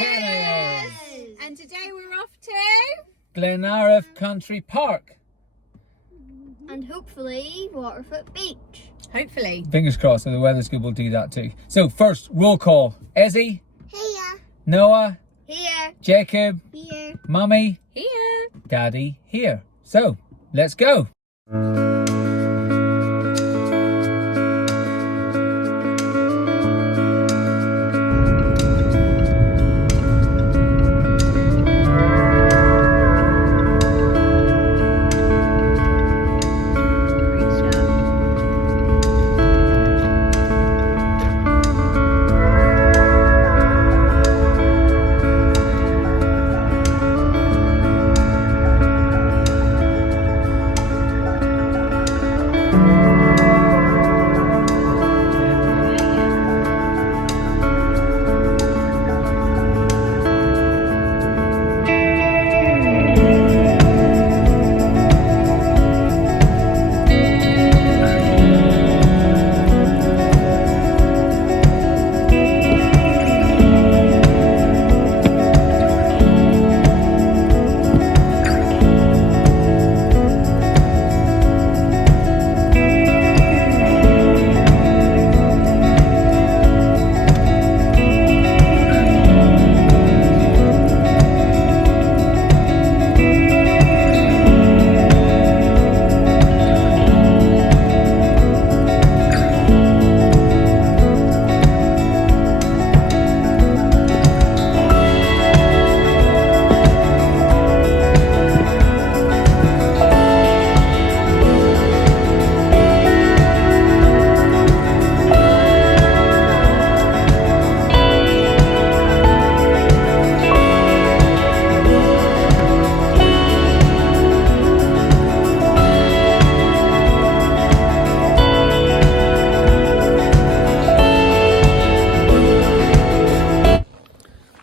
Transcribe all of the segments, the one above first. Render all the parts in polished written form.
tennis. And today we're off to Glenariff Country Park. And hopefully Waterfoot Beach. hopefully. Fingers crossed, if the weather's good, we'll do that too. So first, roll call. Ezzy, Here. Noah, Here. Jacob, Here. Mummy, Here. Daddy here. So, let's go.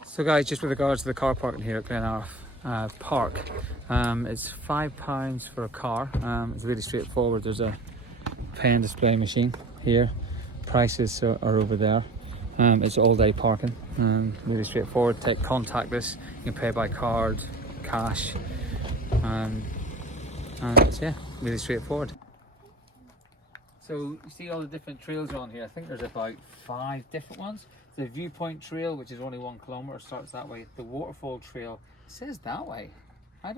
So guys, just with regards to the car parking here at Glenariff Park, it's £5 for a car. It's really straightforward. There's a pen display machine here. Prices are over there. It's all day parking. Really straightforward. Take contactless. You can pay by card, cash, and it's really straightforward. So you see all the different trails on here. I think there's about 5 different ones. The viewpoint trail, which is only 1 kilometre, starts that way. The Waterfall trail says that way. I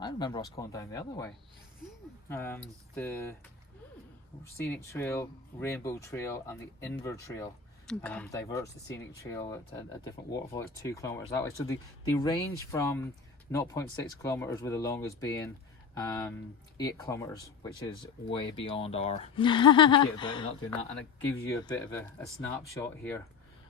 remember us going down the other way. The Scenic trail, Rainbow trail, and the Inverter trail diverts the Scenic trail at a different waterfall. It's 2 kilometres that way. So they range from 0.6 kilometres, with the longest being 8 kilometres, which is way beyond our capability, not doing that. And it gives you a bit of a snapshot here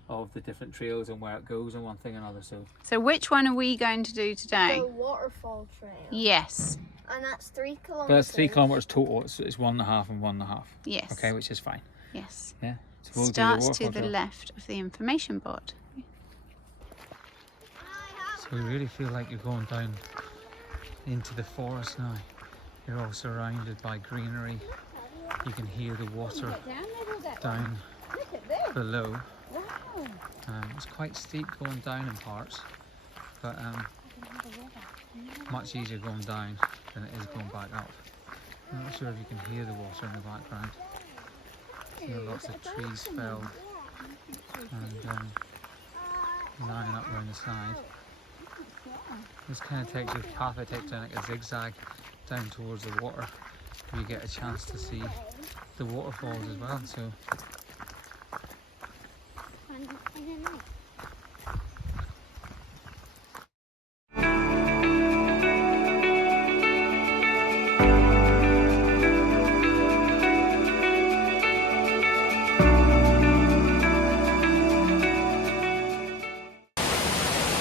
of the different trails and where it goes and one thing and another. So which one are we going to do today? The Waterfall Trail. Yes. And that's 3 kilometres. But that's 3 kilometres total. It's 1.5 and 1.5. Yes. Okay, which is fine. Yes. Yeah. So we'll do the Starts to Waterfall the trail. left of the information board. So we really feel like you're going down into the forest now. You're all surrounded by greenery. You can hear the water down below. It's quite steep going down in parts, but much easier going down than it is going back up. I'm not sure if you can hear the water in the background. See lots of trees felled and lying up around the side. This kind of takes your path, it takes down like a zigzag down towards the water. You get a chance to see the waterfalls as well. So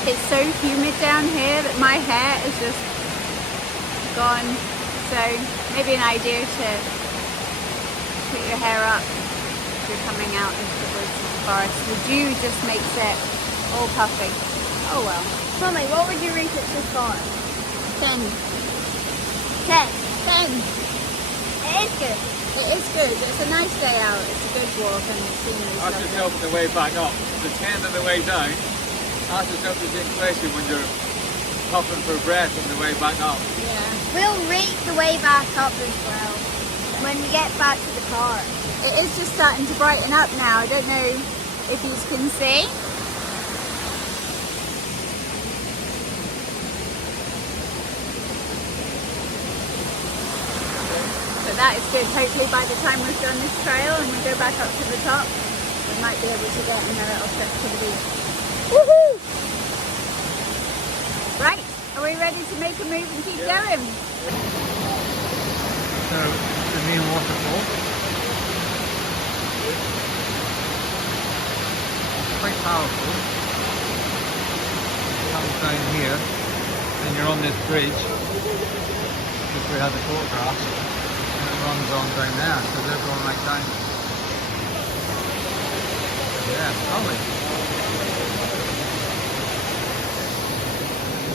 It's so humid down here that my hair is just gone. So maybe an idea to put your hair up if you're coming out into the woods and the forest. The dew just makes it all puffy. Oh well. Mummy, what would you rate it so far? 10. 10. 10. It is good. It is good. It's a nice day out. It's a good walk and the scenery is I'm just lovely. helping the way back up. The 10 on the way down. That's exactly the expression when you're puffing for breath on the way back up. Yeah. We'll rate the way back up as well when we get back to the car. It is just starting to brighten up now. I don't know if you can see. But that is good. Hopefully by the time we've done this trail and we go back up to the top, we might be able to get another little trip to the beach. Woohoo! Right, are we ready to make a move and keep going? So, the main waterfall. It's quite powerful. It comes down here, and you're on this bridge, which we had the photographs, and it runs on down there, so they're going right down. Yeah, lovely.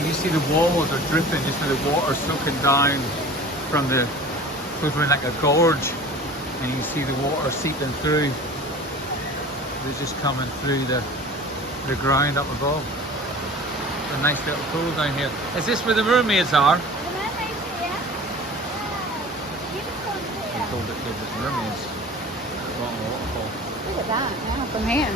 You see the walls are dripping, you see the water soaking down from the, goes around like a gorge, and you see the water seeping through. They're just coming through the ground up above. It's a nice little pool down here. Is this where the mermaids are? We told it there was mermaids at the bottom of the waterfall. Look at that, yeah, from here.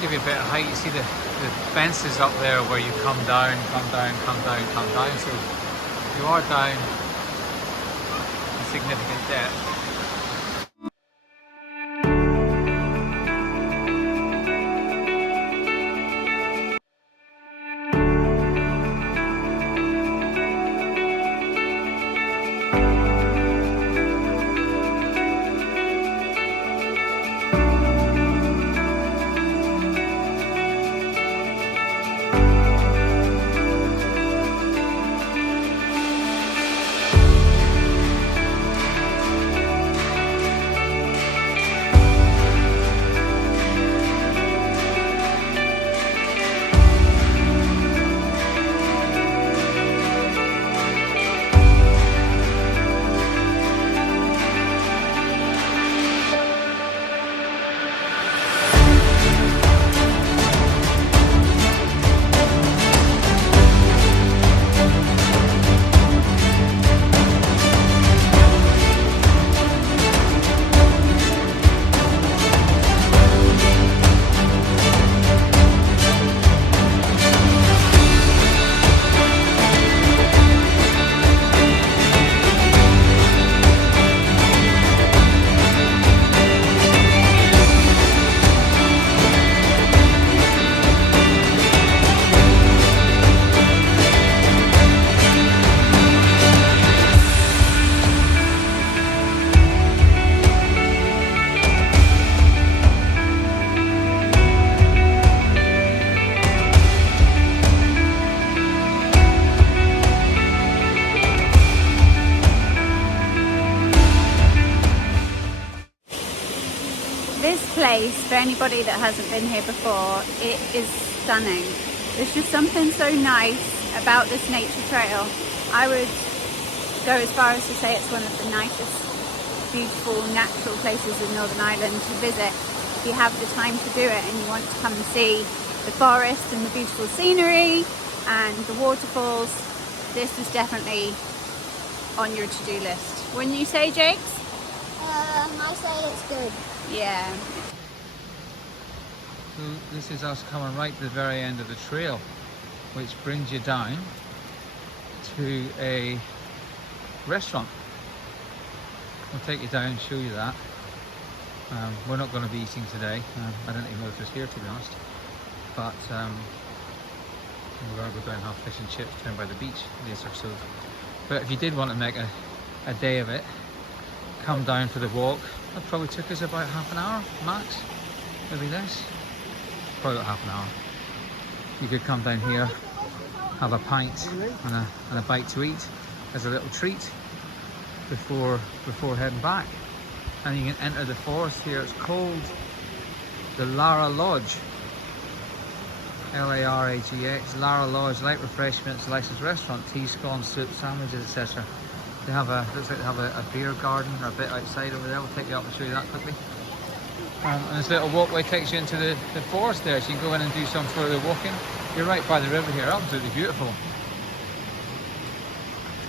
Give you a bit of height. You see the fences up there where you come down, come down, come down, come down. So you are down a significant depth. For anybody that hasn't been here before, it is stunning. There's just something so nice about this nature trail. I would go as far as to say it's one of the nicest, beautiful, natural places in Northern Ireland to visit. If you have the time to do it and you want to come and see the forest and the beautiful scenery and the waterfalls, this is definitely on your to-do list. Wouldn't you say, Jakes? I say it's good. Yeah. So this is us coming right to the very end of the trail, which brings you down to a restaurant. We'll take you down and show you that. We're not going to be eating today. I don't even know if it's here, to be honest. But we're going to go down and have fish and chips down by the beach later. So, but if you did want to make a day of it, come down for the walk. That probably took us about half an hour max, maybe less. Probably about half an hour. You could come down here, have a pint and a bite to eat as a little treat before heading back. and you can enter the forest here. It's called the Lara Lodge. L-A-R-A-G-X, Lara Lodge, light refreshments, licensed restaurant, tea, scones, soup, sandwiches, etc. They have looks like they have a beer garden or a bit outside over there. We'll take you up and show you that quickly. And this little walkway takes you into the forest there, so you can go in and do some further walking. You're right by the river here, absolutely beautiful.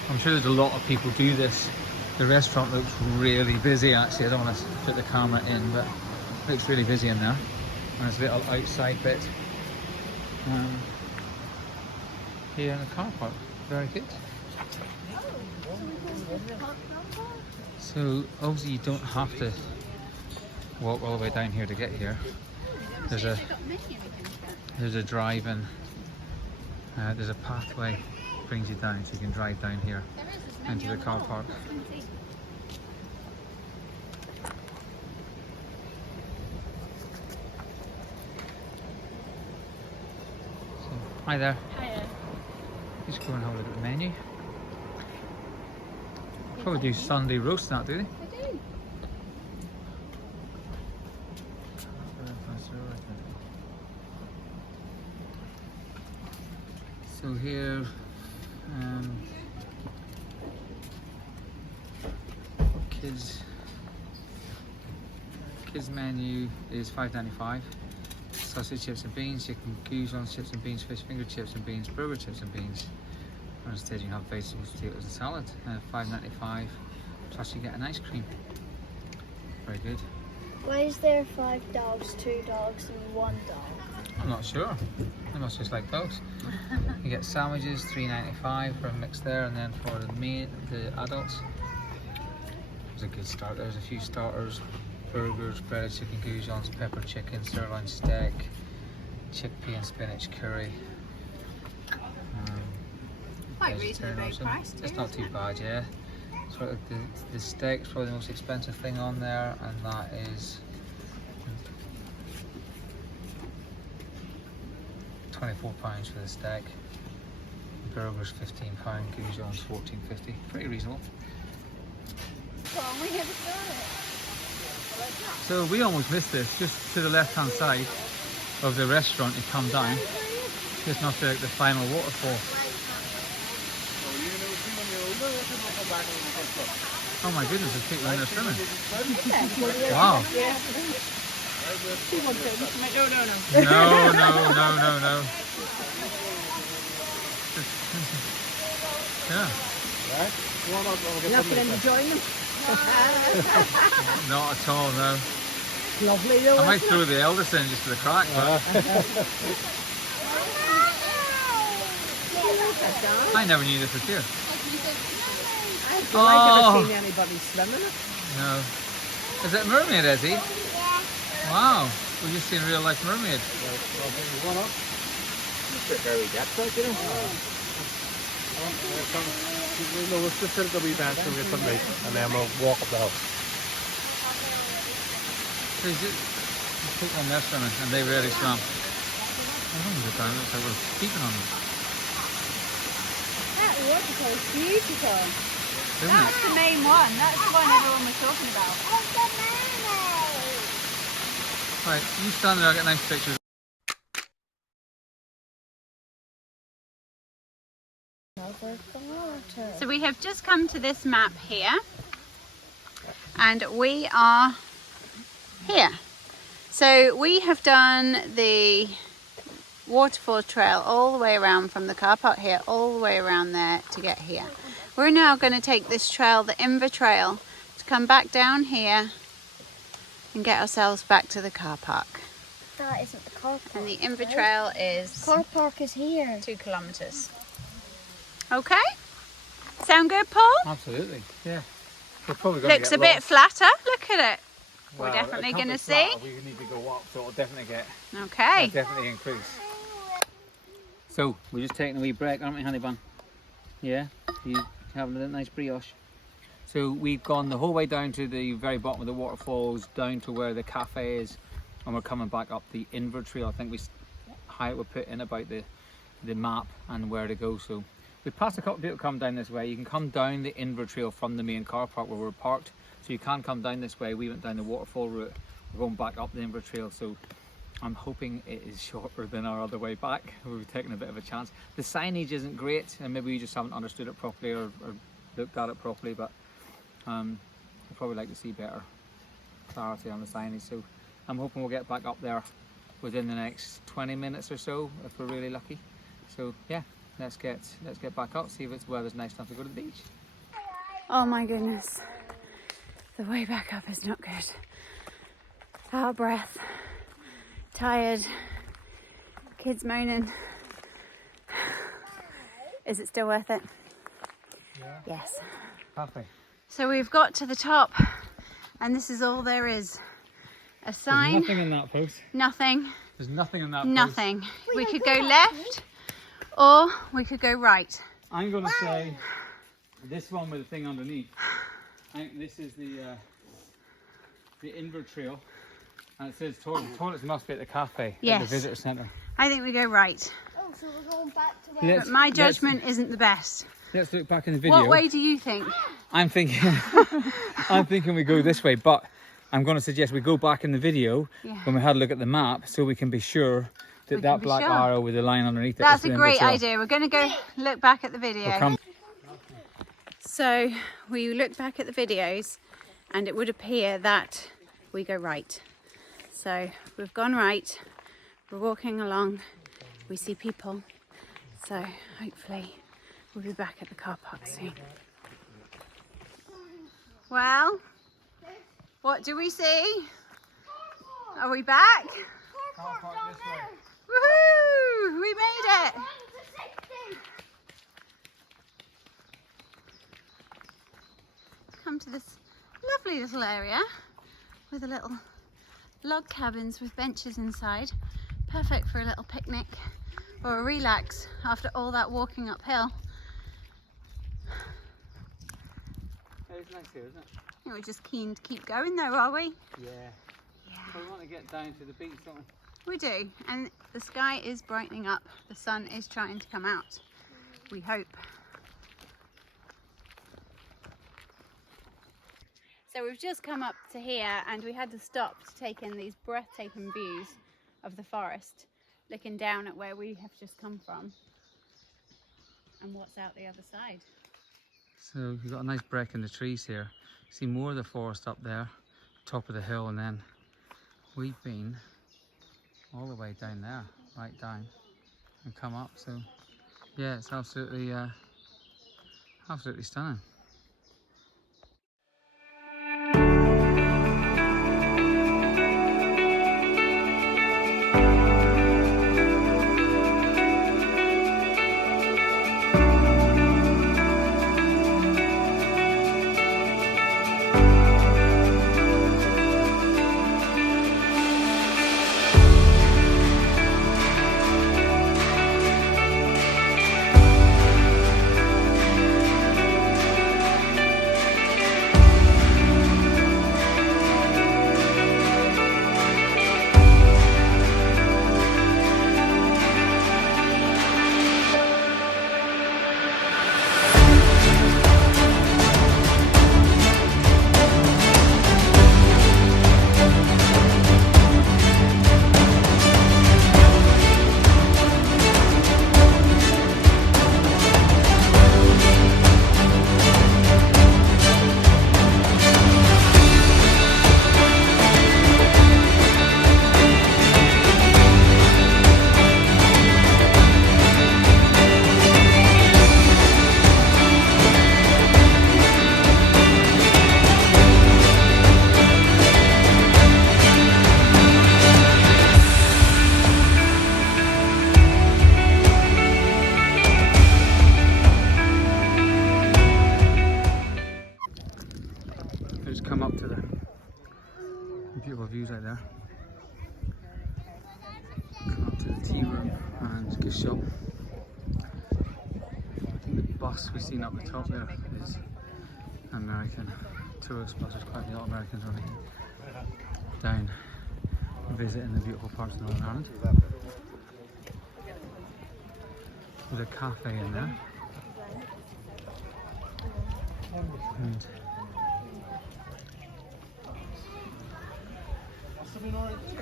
I'm sure there's a lot of people do this. The restaurant looks really busy actually. I don't want to put the camera in, but it looks really busy in there. And there's a little outside bit here in the car park. Very good. So obviously you don't have to walk all the way down here to get here. There's a drive in. There's a pathway that brings you down, so you can drive down here into the car park. So, hi there. Hiya. Just go and have a look at the menu. Probably do Sunday roast that, do they? I do. So here, kids menu is $5.95. Sausage, chips and beans, chicken goujons, chips and beans, fish finger chips and beans, burger chips and beans. And instead you have vegetables, potatoes and salad. $5.95. Plus you get an ice cream. Very good. Why is there 5 dogs, 2 dogs, and 1 dog? I'm not sure. They must just like dogs. You get sandwiches, $3.95 for a mix there, and then for the adults, there's a good start. There's a few starters: burgers, breaded chicken goujons, pepper chicken, sirloin steak, chickpea and spinach curry. Quite reasonably priced. It's not too bad, yeah. So the steak's probably the most expensive thing on there, and that is £24 for the steak. Burgers £15, goujons $14.50. Pretty reasonable. Well, we never saw it. So we almost missed this. Just to the left-hand side of the restaurant, you come down. Just not the final waterfall. Oh my goodness, there's people in there swimming. Wow. No. Yeah. You're not going to join them? Not at all, no. Lovely though. I might throw the eldest in just for the crack. But I never knew this was here. I've never seen anybody swimming it. No. Is it a mermaid, is he? Yeah. Wow. We've just seen a real life mermaid. No, let's just hit the wee bench and get some meat, and then we'll walk up the hill. There's people in there swimming, and they really swam. I don't know, it looks like we're keeping on them. That waterfall is beautiful. Isn't That's it? the main one. That's the one everyone was talking about. Right, you stand there, I'll get nice pictures. So we have just come to this map here, and we are here. So we have done the waterfall trail all the way around from the car park here, all the way around there to get here. We're now going to take this trail, the Inverter trail, to come back down here and get ourselves back to the car park. That isn't the car park. And the Inverter trail is Car park is here. 2 kilometers. Okay? Sound good, Paul? Absolutely, yeah. We're probably going Looks to a get bit flatter. Look at it. Well, We're definitely it can't going to be see. flat, we need to go up, so it'll definitely get Okay. definitely increase. So we're just taking a wee break, aren't we, honey bun? Yeah, you having a nice brioche. So we've gone the whole way down to the very bottom of the waterfalls, down to where the cafe is, and we're coming back up the Inverter trail. I think we put in about the map and where to go. So we passed a couple of people come down this way. You can come down the Inverter trail from the main car park where we're parked. So you can come down this way. We went down the Waterfall route. We're going back up the Inverter trail, so I'm hoping it is shorter than our other way back. We've taken a bit of a chance. The signage isn't great, and maybe we just haven't understood it properly or looked at it properly, but I'd probably like to see better clarity on the signage. So I'm hoping we'll get back up there within the next 20 minutes or so, if we're really lucky. So yeah, let's get back up, see if it's weather's nice enough to go to the beach. Oh my goodness, the way back up is not good. Out of breath, tired, kids moaning. Is it still worth it? Yeah. Yes. Happy. So we've got to the top, and this is all there is. A sign. There's nothing in that post. Nothing. There's nothing in that Nothing. post. We could go left, or we could go right. I'm going to say this one with the thing underneath. I think this is the Inverter trail, and it says toilets. Toilets must be at the cafe, Yes. at the visitor centre. I think we go right. Oh, so we're going back to where... But my judgment isn't the best. Let's look back in the video. What way do you think? I'm thinking, I'm thinking we go this way, but I'm going to suggest we go back in the video when we had a look at the map, so we can be sure that that black arrow with the line underneath it. That's a great idea. We're going to go look back at the video. So we looked back at the videos, and it would appear that we go right. So we've gone right. We're walking along. We see people. So hopefully we'll be back at the car park soon. Well, what do we see? Are we back? Car park this way. Woohoo! We made it! Come to this lovely little area with a little log cabins with benches inside. Perfect for a little picnic or a relax after all that walking uphill. It's nice here, isn't it? I think we're just keen to keep going though, are we? Yeah. So we want to get down to the beach, don't we? We do, and the sky is brightening up. The sun is trying to come out. We hope. So we've just come up to here, and we had to stop to take in these breathtaking views of the forest, looking down at where we have just come from and what's out the other side. So we've got a nice break in the trees here. See more of the forest up there, top of the hill, and then we've been all the way down there, right down, and come up. So yeah, it's absolutely stunning. Come up to the beautiful views out there. Come up to the tea room and gift shop. I think the bus we've seen up the top there is an American tourist bus. There's quite a lot of Americans on here. Down visiting the beautiful parts of Northern Ireland. There's a cafe in there.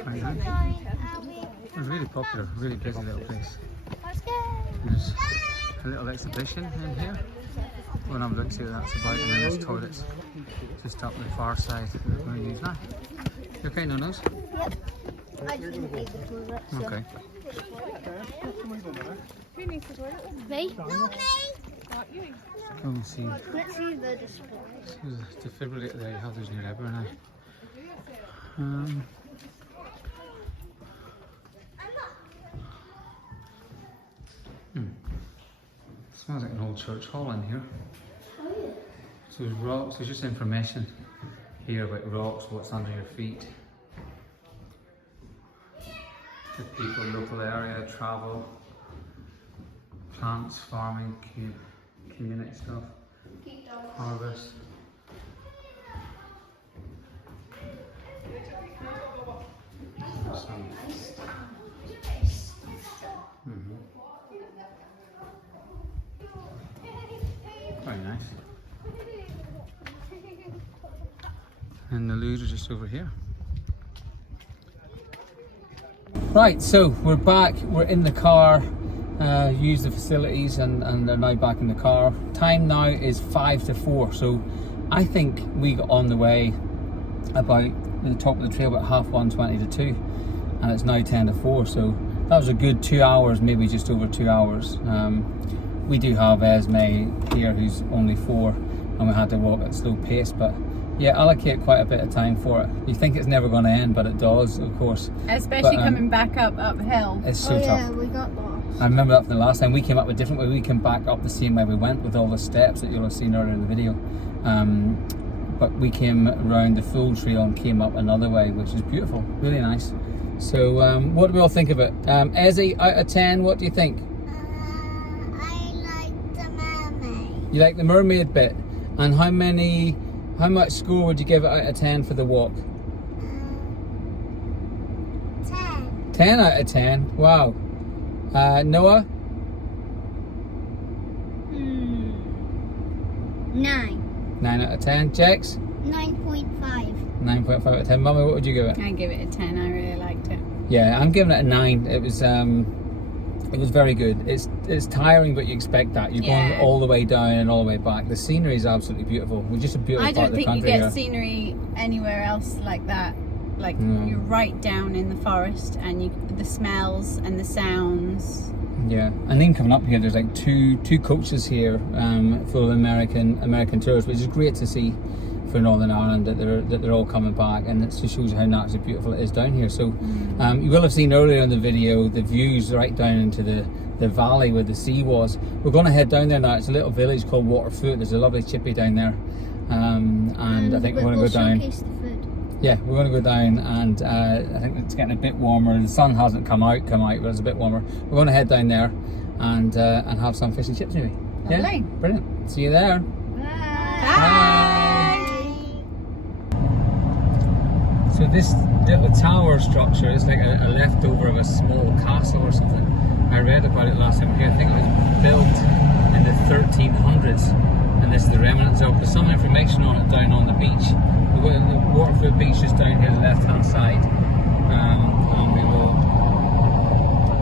Quite nice. It's really popular, really busy little place. Let's go. There's a little exhibition in here. When I'm looking to see what that's about, and then there's toilets just up the far side that we're going to use now. You okay, no nose? Yep. I just didn't make the toilet. So. Okay. Me? Not me. Let me see. Let's see the display. There's a defibrillator there you have, there's near ever now. Smells like an old church hall in here. So there's rocks, there's just information here about rocks, what's under your feet. The people, local area, travel, plants, farming, community stuff, harvest. Very nice. And the loos are just over here. Right, so we're back, we're in the car, used the facilities and they're now back in the car. Time now is 5 to 4, so I think we got on the way about the top of the trail about 1:30 to 2, and it's now 10 to 4, so that was a good 2 hours, maybe just over 2 hours. We do have Esme here who's only 4 and we had to walk at slow pace, but yeah, allocate quite a bit of time for it. You think it's never going to end, but it does, of course. Especially coming back uphill. It's so tough. Yeah, we got lost. I remember that from the last time we came up a different way. We came back up the same way we went with all the steps that you'll have seen earlier in the video. But we came around the full trail and came up another way, which is beautiful, really nice. So what do we all think of it? Ezzy, out of 10, what do you think? I like the mermaid. You like the mermaid bit? And how much score would you give it out of 10 for the walk? 10. 10 out of 10, wow. Noah? 9. 9 out of 10. Jex? 9.5. 9.5 out of 10. Mummy, what would you give it? I give it a 10, I really liked it. Yeah, I'm giving it a 9. It was very good. It's tiring, but you expect that. You're going all the way down and all the way back. The scenery is absolutely beautiful. We're just a beautiful part of the country. I don't think you get scenery anywhere else like that. Like you're right down in the forest, and the smells and the sounds. Yeah, and then coming up here, there's like two coaches here full of American tourists, which is great to see for Northern Ireland that they're all coming back, and it just shows you how naturally beautiful it is down here. So you will have seen earlier in the video the views right down into the valley where the sea was. We're going to head down there now. It's a little village called Waterfoot. There's a lovely chippy down there, and I think we're going to go down. Yeah, we're going to go down, and I think it's getting a bit warmer. The sun hasn't come out, but it's a bit warmer. We're going to head down there and have some fish and chips maybe. Lovely. Yeah, brilliant. See you there. Bye. So this little tower structure is like a leftover of a small castle or something. I read about it last time here. I think it was built in the 1300s, and this is the remnants of. There's some information on it down on the beach. We've got the Waterfoot beach just down here on the left hand side, and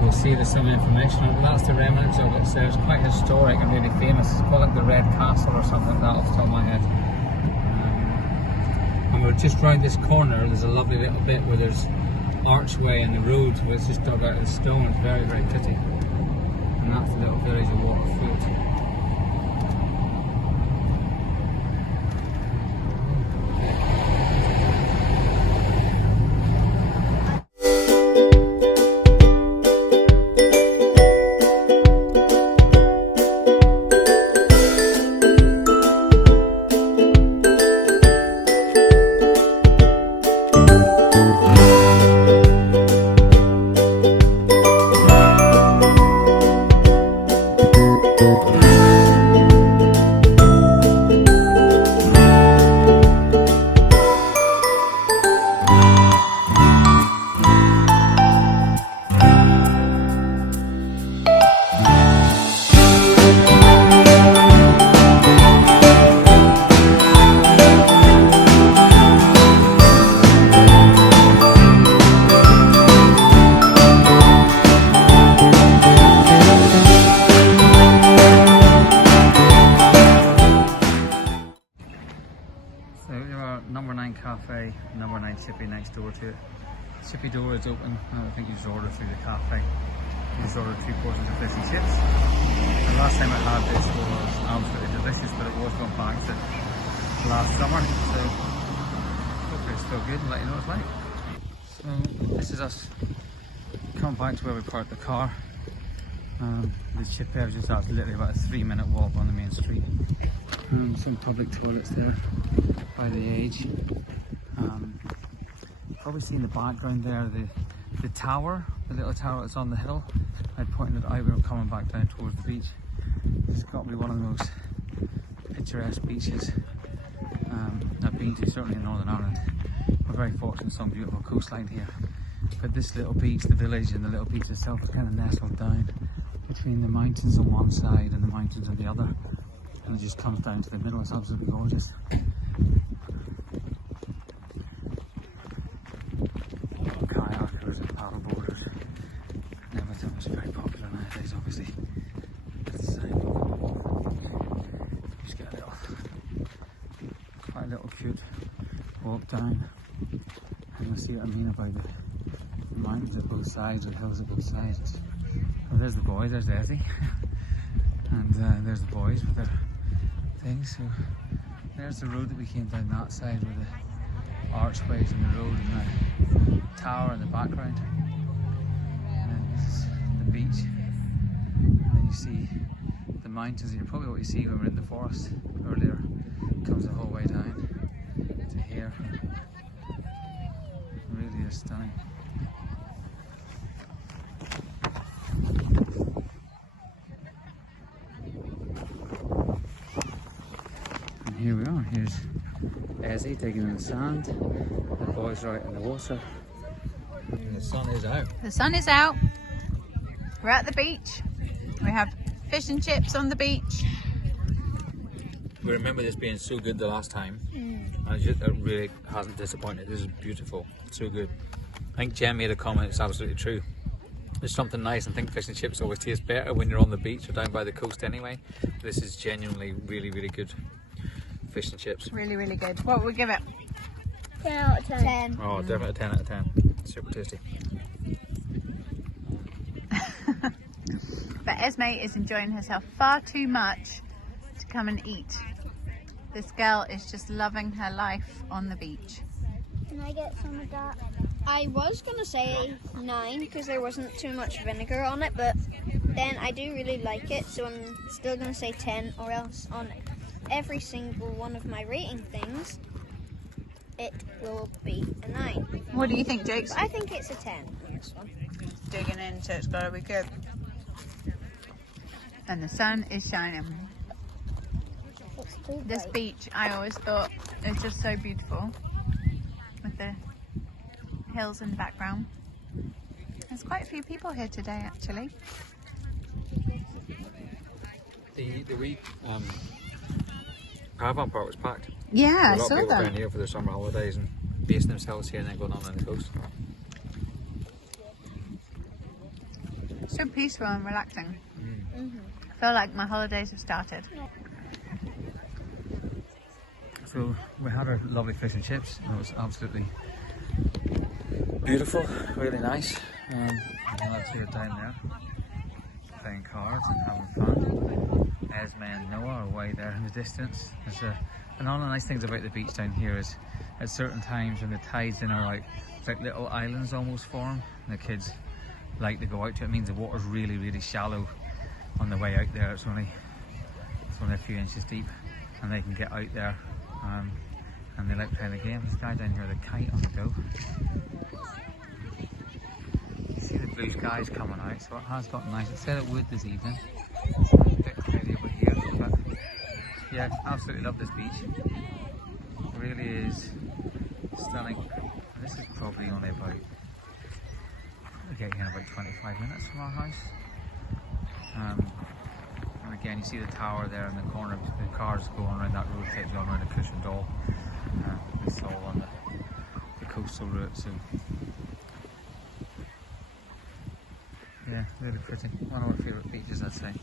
we'll see there's some information on it. That's the remnants of it, so it's quite historic and really famous. It's called like the Red Castle or something like that off the top of my head. And we're just round this corner. There's a lovely little bit where there's archway in the road where it's just dug out of the stone. It's very, very pretty. And that's the little village of Waterfoot. Bye. number 9 chippy next door to it. Chippy door is open. I don't think you just order through the cafe. You just order 2 portions of fish and chips. The last time I had this was absolutely delicious, but it was gone back to last summer, so hopefully it's still good and let you know what it's like. So this is us coming back to where we parked the car. The chip there is just that's literally about a 3-minute walk on the main street. Some public toilets there by the edge. Probably see in the background there the tower, the little tower that's on the hill. I pointed it out when we were coming back down towards the beach. It's got to be one of the most picturesque beaches I've been to, certainly in Northern Ireland. We're very fortunate, some beautiful coastline here. But this little beach, the village and the little beach itself is kind of nestled down between the mountains on one side and the mountains on the other. And it just comes down to the middle. It's absolutely gorgeous. Kayakers and paddleboarders and everything, which is very popular nowadays, obviously. Just get a little, quite a little cute walk down. And you'll see what I mean about the mountains at both sides, or the hills at both sides. Oh, there's the boys, there's Ezzy. And there's the boys with their things. So there's the road that we came down that side with the archways and the road and the tower in the background. And then this is the beach. And then you see the mountains, and probably what you see when we're in the forest earlier. It comes the whole way down to here. It really is stunning. Here we are, here's Ezzy taking in the sand, the boys are out in the water, and the sun is out. The sun is out, we're at the beach, we have fish and chips on the beach. We remember this being so good the last time, and it really hasn't disappointed. This is beautiful, so good. I think Jen made a comment, it's absolutely true. There's something nice, and I think fish and chips always taste better when you're on the beach or down by the coast anyway. This is genuinely really, really good. Fish and chips. Really, really good. What would we give it? 10 out of 10. Oh, definitely a 10 out of 10. Super tasty. But Esme is enjoying herself far too much to come and eat. This girl is just loving her life on the beach. Can I get some of that? I was going to say 9 because there wasn't too much vinegar on it, but then I do really like it, so I'm still going to say 10, or else on every single one of my rating things, it will be a 9. What do you think, Jakes? I think it's a 10 on this one. Digging in, so it's got to be good. And the sun is shining. It's too This bright. beach, I always thought, is just so beautiful with the hills in the background. There's quite a few people here today, actually. The wee caravan park was packed. Yeah, A lot I of saw people down that. here for their summer holidays and basing themselves here and then going on the coast. So peaceful and relaxing. I feel like my holidays have started. So we had our lovely fish and chips. It was absolutely beautiful, really nice. And then let's here down there, playing cards and having fun. Esme and Noah are way there in the distance. And all the nice things about the beach down here is at certain times when the tides in are it's like little islands almost form, and the kids like to go out to it. It means the water's really, really shallow on the way out there. It's only a few inches deep, and they can get out there and they like playing the game. This guy down here with a kite on the go. You see the blue skies coming out, so it has got nice. It said it would this evening. It's a bit cloudy over here, but yeah, absolutely love this beach. It really is stunning. And this is probably only about, we get here in about 25 minutes from our house. And again, you see the tower there in the corner. The cars going around that road takes you on around the Cushion Doll. It's all on the coastal route, so yeah, really pretty. One of our favourite beaches, I'd say.